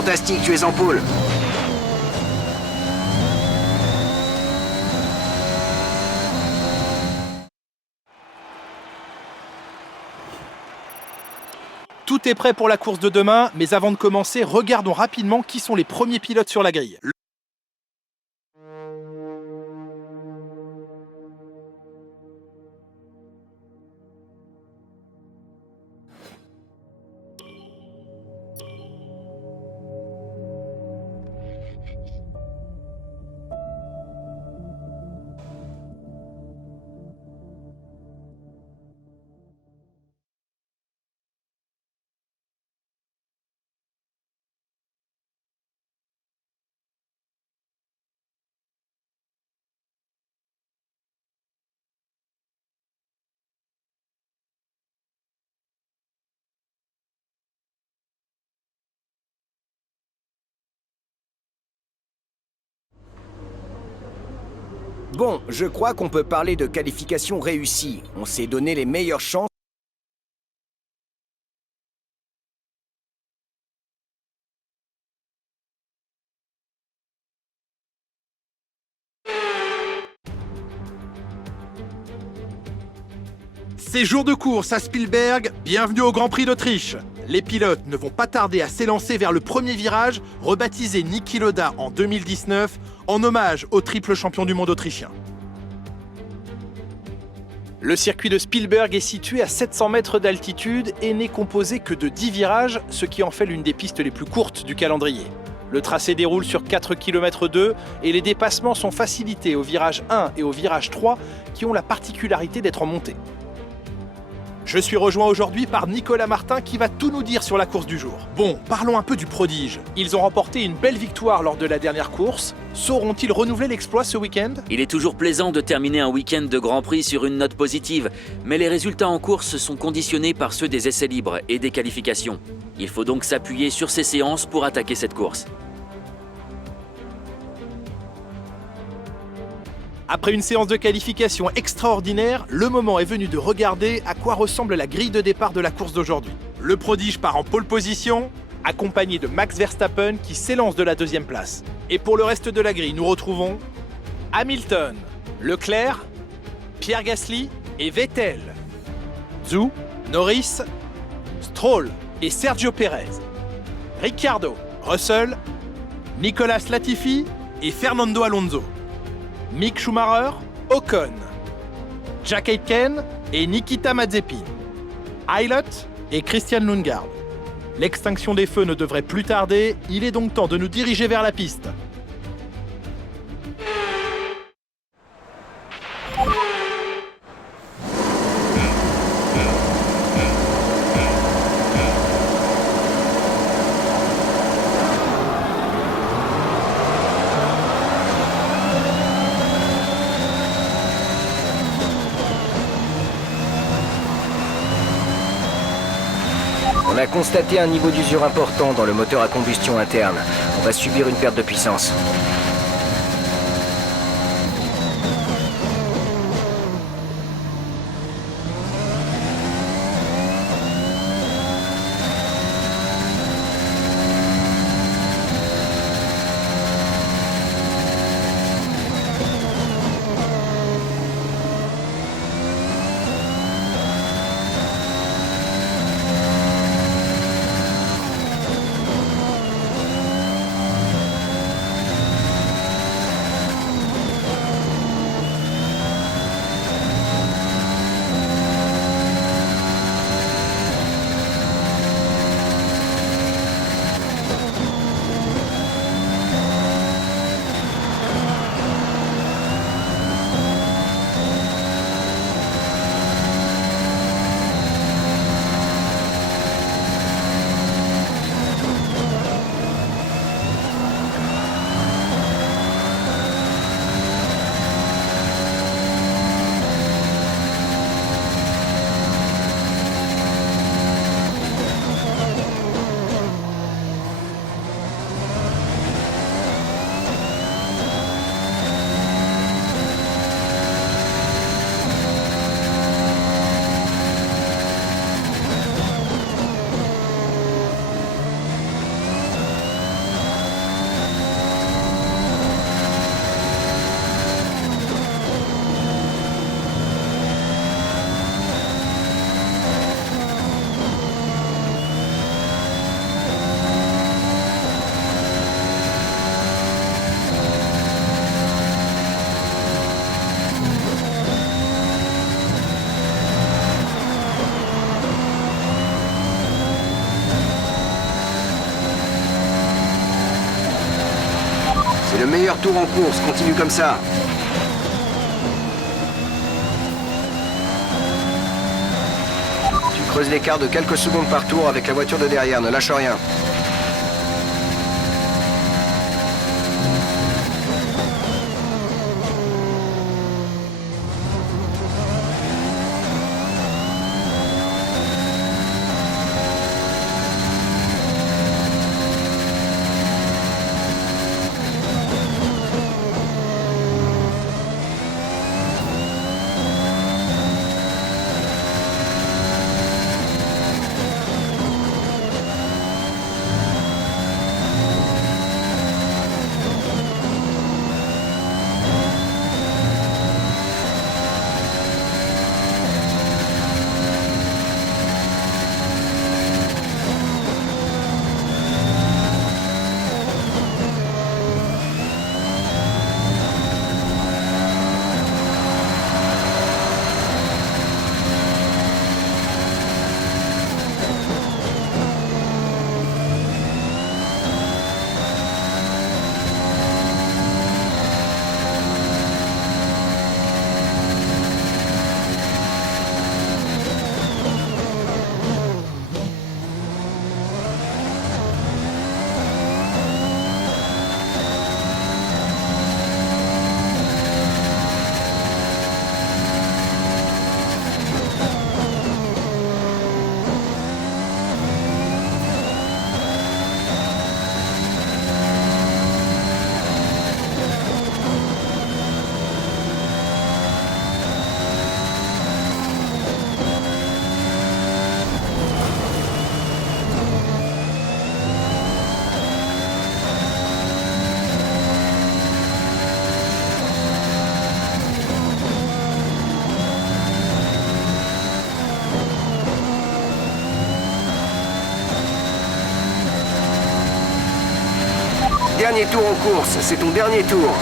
Fantastique, tu es en pôle. Tout est prêt pour la course de demain, mais avant de commencer, regardons rapidement qui sont les premiers pilotes sur la grille. Bon, je crois qu'on peut parler de qualification réussie. On s'est donné les meilleures chances. C'est jour de course à Spielberg, bienvenue au Grand Prix d'Autriche. Les pilotes ne vont pas tarder à s'élancer vers le premier virage, rebaptisé Niki Lauda en 2019, en hommage au triple champion du monde autrichien. Le circuit de Spielberg est situé à 700 mètres d'altitude et n'est composé que de 10 virages, ce qui en fait l'une des pistes les plus courtes du calendrier. Le tracé déroule sur 4 km 2 et les dépassements sont facilités au virage 1 et au virage 3 qui ont la particularité d'être en montée. Je suis rejoint aujourd'hui par Nicolas Martin qui va tout nous dire sur la course du jour. Bon, parlons un peu du prodige. Ils ont remporté une belle victoire lors de la dernière course. Sauront-ils renouveler l'exploit ce week-end ? Il est toujours plaisant de terminer un week-end de Grand Prix sur une note positive, mais les résultats en course sont conditionnés par ceux des essais libres et des qualifications. Il faut donc s'appuyer sur ces séances pour attaquer cette course. Après une séance de qualification extraordinaire, le moment est venu de regarder à quoi ressemble la grille de départ de la course d'aujourd'hui. Le prodige part en pole position, accompagné de Max Verstappen qui s'élance de la deuxième place. Et pour le reste de la grille, nous retrouvons Hamilton, Leclerc, Pierre Gasly et Vettel, Zhou, Norris, Stroll et Sergio Pérez, Ricciardo, Russell, Nicolas Latifi et Fernando Alonso, Mick Schumacher, Ocon, Jack Aitken et Nikita Mazepin, Aylot et Christian Lundgaard. L'extinction des feux ne devrait plus tarder, il est donc temps de nous diriger vers la piste. On a constaté un niveau d'usure important dans le moteur à combustion interne. On va subir une perte de puissance. meilleur tour en course, continue comme ça. Tu creuses l'écart de quelques secondes par tour avec la voiture de derrière, ne lâche rien. Dernier tour en course, c'est ton dernier tour.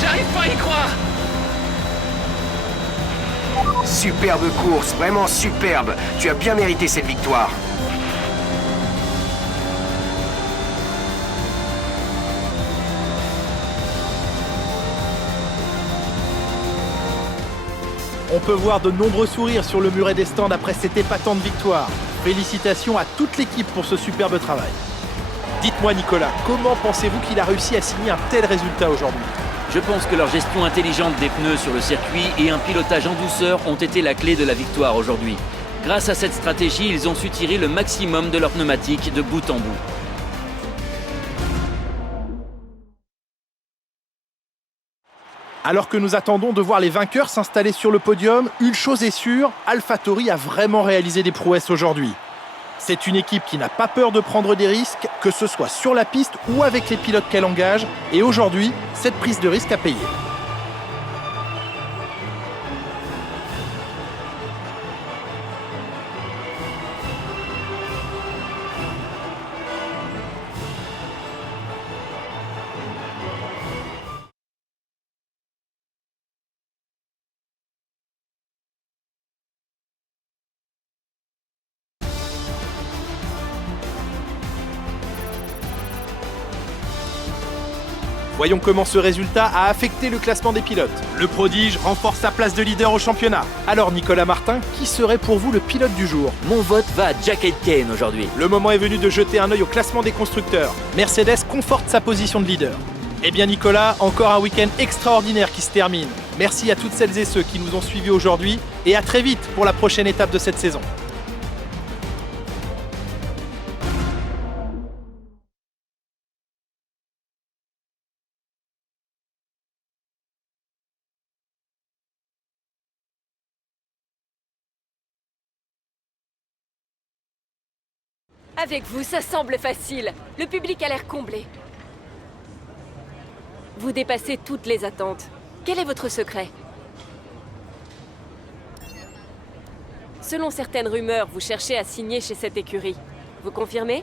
J'arrive pas à y croire. Superbe course, vraiment superbe. Tu as bien mérité cette victoire. On peut voir de nombreux sourires sur le muret des stands après cette épatante victoire. Félicitations à toute l'équipe pour ce superbe travail. Dites-moi Nicolas, comment pensez-vous qu'il a réussi à signer un tel résultat aujourd'hui ? Je pense que leur gestion intelligente des pneus sur le circuit et un pilotage en douceur ont été la clé de la victoire aujourd'hui. Grâce à cette stratégie, ils ont su tirer le maximum de leurs pneumatiques de bout en bout. Alors que nous attendons de voir les vainqueurs s'installer sur le podium, une chose est sûre, AlphaTauri a vraiment réalisé des prouesses aujourd'hui. C'est une équipe qui n'a pas peur de prendre des risques, que ce soit sur la piste ou avec les pilotes qu'elle engage, et aujourd'hui, cette prise de risque a payé. Voyons comment ce résultat a affecté le classement des pilotes. Le prodige renforce sa place de leader au championnat. Alors Nicolas Martin, qui serait pour vous le pilote du jour? Mon vote va à Jack Aitken aujourd'hui. Le moment est venu de jeter un œil au classement des constructeurs. Mercedes conforte sa position de leader. Eh bien Nicolas, encore un week-end extraordinaire qui se termine. Merci à toutes celles et ceux qui nous ont suivis aujourd'hui et à très vite pour la prochaine étape de cette saison. Avec vous, ça semble facile. Le public a l'air comblé. Vous dépassez toutes les attentes. Quel est votre secret? Selon certaines rumeurs, vous cherchez à signer chez cette écurie. Vous confirmez?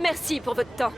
Merci pour votre temps.